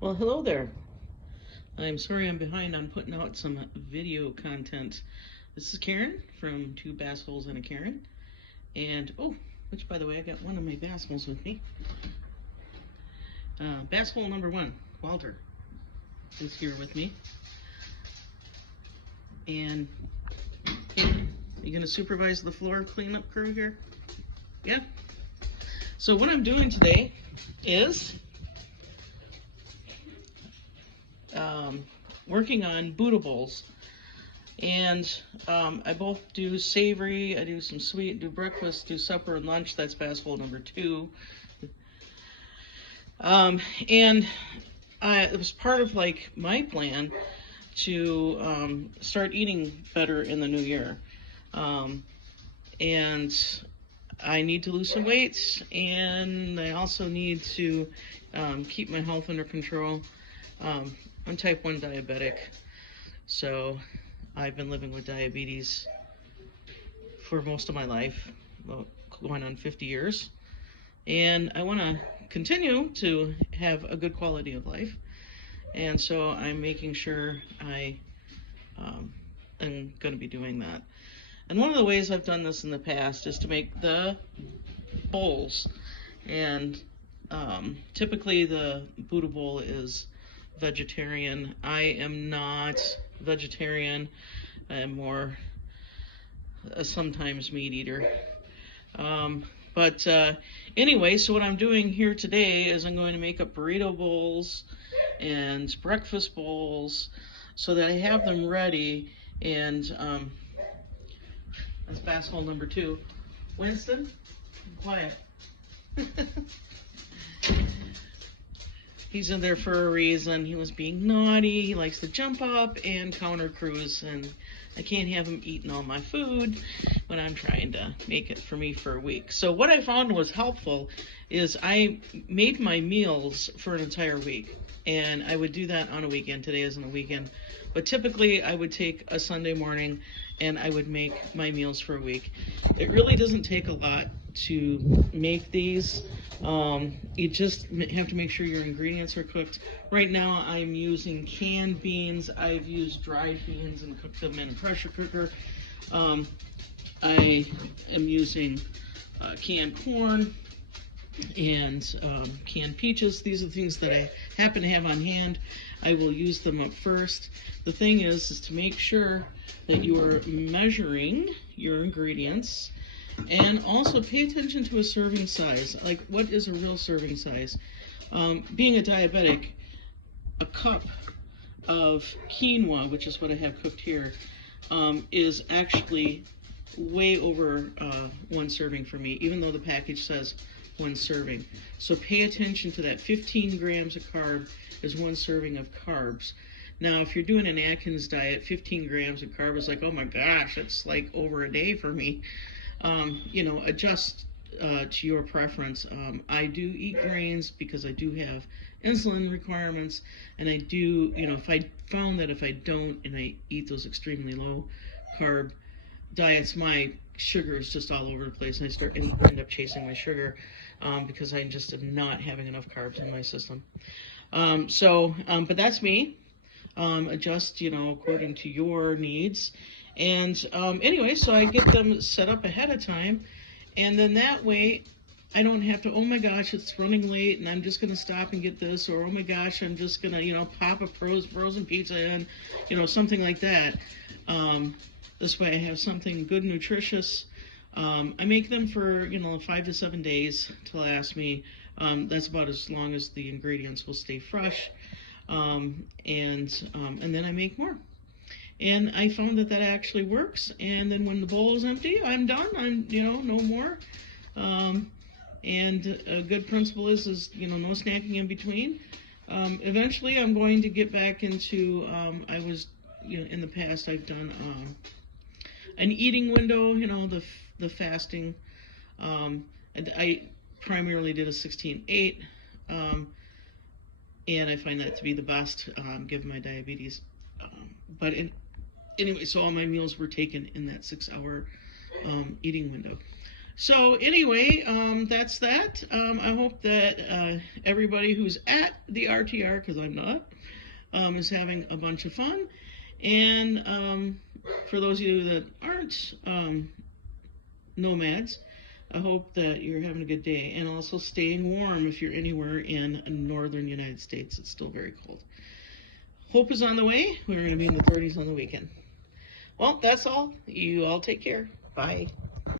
Well, hello there. I'm sorry I'm behind on putting out some video content. This is Karen from Two Bass Holes and a Karen. And, which by the way, I got one of my bass holes with me. Bass hole number one, Walter, is here with me. And you gonna supervise the floor cleanup crew here? Yeah. So what I'm doing today is working on Buddha bowls. And I both do savory, I do some sweet, do breakfast, do supper and lunch. That's bass hole number two. And it was part of like my plan to start eating better in the new year. And I need to lose some weight, and I also need to keep my health under control. I'm type 1 diabetic, so I've been living with diabetes for most of my life, well, going on 50 years, and I want to continue to have a good quality of life, and so I'm making sure I am going to be doing that. And one of the ways I've done this in the past is to make the bowls, and typically the Buddha bowl is vegetarian. I am not vegetarian. I'm more a sometimes meat eater. But anyway, so what I'm doing here today is I'm going to make up burrito bowls and breakfast bowls so that I have them ready. And that's bass hole number two. Winston, quiet. He's in there for a reason. He was being naughty. He likes to jump up and counter cruise, and I can't have him eating all my food when I'm trying to make it for me for a week. So what I found was helpful is I made my meals for an entire week, and I would do that on a weekend. Today isn't a weekend, but typically I would take a Sunday morning and I would make my meals for a week. It really doesn't take a lot to make these. You just have to make sure your ingredients are cooked. Right now I'm using canned beans. I've used dried beans and cooked them in a pressure cooker. I am using canned corn and canned peaches. These are the things that I happen to have on hand. I will use them up first. The thing is to make sure that you are measuring your ingredients, and also pay attention to a serving size. Like, what is a real serving size? Being a diabetic, a cup of quinoa, which is what I have cooked here, is actually way over one serving for me, even though the package says one serving. So pay attention to that. 15 grams of carb is one serving of carbs. Now, if you're doing an Atkins diet, 15 grams of carb is like, oh my gosh, it's like over a day for me. Adjust to your preference. I do eat grains because I do have insulin requirements, and I do, if I found that if I don't and I eat those extremely low carb diets, my sugar is just all over the place, and I end up chasing my sugar because I just am not having enough carbs in my system. But that's me. Adjust, according to your needs. And anyway, so I get them set up ahead of time, and then that way I don't have to, oh my gosh, it's running late and I'm just going to stop and get this, or oh my gosh, I'm just going to, pop a frozen pizza in, something like that. This way I have something good, nutritious. I make them for, 5 to 7 days to last me. That's about as long as the ingredients will stay fresh. And then I make more. And I found that actually works. And then when the bowl is empty, I'm done. I'm, no more. And a good principle is, no snacking in between. Eventually, I'm going to get back into, I was, in the past, I've done an eating window, the fasting. I primarily did a 16-8. And I find that to be the best, given my diabetes. Anyway, so all my meals were taken in that 6-hour eating window. So anyway, that's that. I hope that everybody who's at the RTR, because I'm not, is having a bunch of fun. And for those of you that aren't nomads, I hope that you're having a good day, and also staying warm if you're anywhere in northern United States. It's still very cold. Hope is on the way. We're going to be in the 30s on the weekend. Well, that's all. You all take care. Bye.